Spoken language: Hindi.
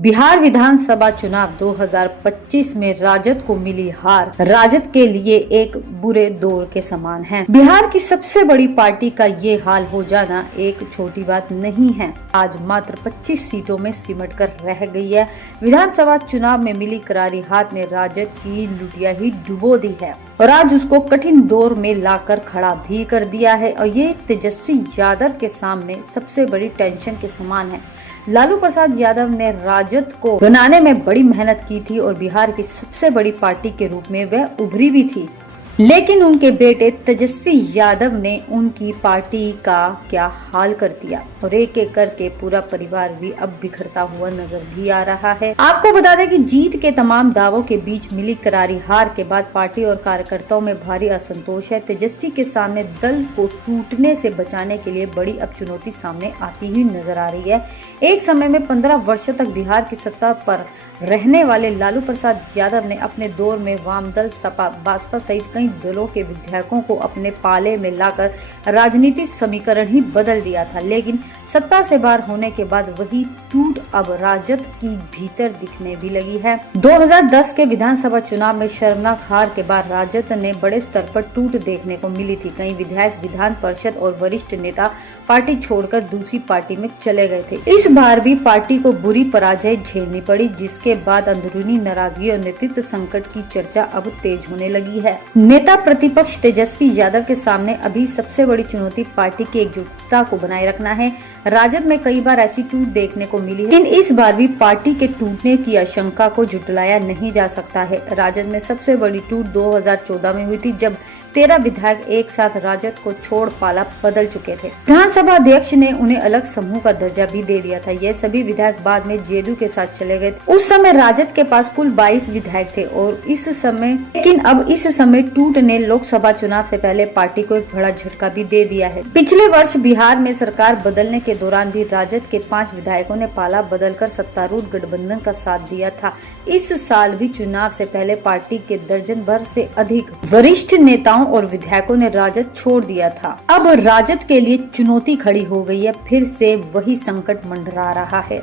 बिहार विधानसभा चुनाव 2025 में राजद को मिली हार राजद के लिए एक बुरे दौर के समान है। बिहार की सबसे बड़ी पार्टी का ये हाल हो जाना एक छोटी बात नहीं है। आज मात्र 25 सीटों में सिमट कर रह गई है। विधानसभा चुनाव में मिली करारी हार ने राजद की लुटिया ही डुबो दी है और आज उसको कठिन दौर में लाकर खड़ा भी कर दिया है और ये तेजस्वी यादव के सामने सबसे बड़ी टेंशन के समान है। लालू प्रसाद यादव ने राजद को बनाने में बड़ी मेहनत की थी और बिहार की सबसे बड़ी पार्टी के रूप में वह उभरी भी थी, लेकिन उनके बेटे तेजस्वी यादव ने उनकी पार्टी का क्या हाल कर दिया और एक एक करके पूरा परिवार भी अब बिखरता हुआ नजर भी आ रहा है। आपको बता दें कि जीत के तमाम दावों के बीच मिली करारी हार के बाद पार्टी और कार्यकर्ताओं में भारी असंतोष है। तेजस्वी के सामने दल को टूटने से बचाने के लिए बड़ी अब चुनौती सामने आती हुई नजर आ रही है। एक समय में 15 वर्षों तक बिहार की सत्ता पर रहने वाले लालू प्रसाद यादव ने अपने दौर में वाम दल, सपा, बसपा सहित कई दलों के विधायकों को अपने पाले में लाकर राजनीतिक समीकरण ही बदल दिया था, लेकिन सत्ता से बाहर होने के बाद वही टूट अब राजद की भीतर दिखने भी लगी है। 2010 के विधानसभा चुनाव में शर्मनाक हार के बाद राजद ने बड़े स्तर पर टूट देखने को मिली थी। कई विधायक, विधान परिषद और वरिष्ठ नेता पार्टी छोड़कर दूसरी पार्टी में चले गए थे। इस बार भी पार्टी को बुरी पराजय झेलनी पड़ी, जिसके बाद अंदरूनी नाराजगी और नेतृत्व संकट की चर्चा अब तेज होने लगी है। नेता प्रतिपक्ष तेजस्वी यादव के सामने अभी सबसे बड़ी चुनौती पार्टी की एकजुटता को बनाए रखना है। राजद में कई बार ऐसी टूट देखने को मिली है, लेकिन इस बार भी पार्टी के टूटने की आशंका को झुठलाया नहीं जा सकता है। राजद में सबसे बड़ी टूट 2014 में हुई थी, जब 13 विधायक एक साथ राजद को छोड़ पाला बदल चुके थे। विधानसभा अध्यक्ष ने उन्हें अलग समूह का दर्जा भी दे दिया था। ये सभी विधायक बाद में जेडीयू के साथ चले गए थे। उस समय राजद के पास कुल 22 विधायक थे और अब इस समय टूट ने लोकसभा चुनाव से पहले पार्टी को एक बड़ा झटका भी दे दिया है। पिछले वर्ष बिहार में सरकार बदलने के दौरान भी राजद के 5 विधायकों ने पाला बदलकर सत्तारूढ़ गठबंधन का साथ दिया था। इस साल भी चुनाव से पहले पार्टी के दर्जन भर से अधिक वरिष्ठ नेताओं और विधायकों ने राजद छोड़ दिया था। अब राजद के लिए चुनौती खड़ी हो गई है, फिर से वही संकट मंडरा रहा है।